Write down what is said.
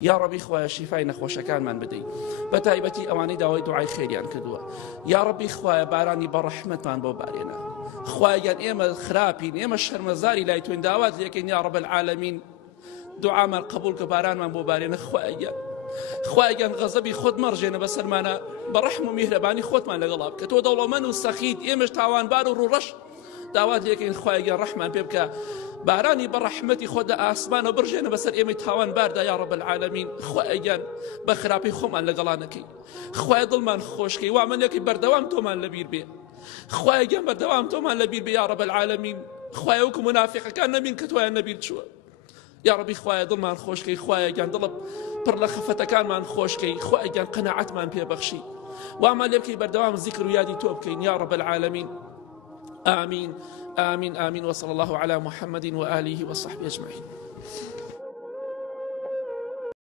یا ڕەبی خوایە شیفای نەخۆشەکانمان بدەیت بە تایبەتی ئەوانەی داوای دوعای خێریان کردووە. یا ڕەبی خوایە بارانی بە ڕەحمەتمان بۆ بارێنە. خوایەن ئێمە خراپین، ئێمە شەرمەزاری لای تۆین، داوات لێکەین یا ڕەب العالەمین دوعامان قبول کە بارانمان بۆ بارێنە. خوایەن غەزەبی خۆت مەڕژێنە بەسەرمانە، بە ڕەحم و میهرەبانی خۆتمان لەگەڵا بکە. تۆ دەوڵەمەند و سەخیت، ئێمەش تاوانبار و ڕوڕەش، داوات لێکەین خوایەن ڕەحمان پێ بکە، بارانی بە ڕەحمەتی خۆدا ئاسمانە بڕژێنە بەسەر ئێمەی تاوانباردا یا ڕەب العالەمین. خوایەن بە خراپەی خۆمان لەگەڵا نەکەی، خوایە دڵمان خۆشکەی، وامەنێکی بەردەوام تۆمان لەبیر بێ، خوایەن بەردەوام تۆمان لەبیر بێ یا ڕەب العالەمین. خوایە وەکو منافقەکان نەبین کە تۆیان نەبیر چووە. یا ڕەبی خوایە دڵمان خۆشکەی، خوایەن دڵ پڕ لە خەفەتەکانمان خۆشکەی، خوایەن قەناعەتمان پێبەخشی، وامان لێ بکەی بەردەوام زیکر و یادی تۆ بکەین یا ڕەب العالەمین. آمين آمين آمين وصلى الله على محمد وآله وصحبه أجمعين.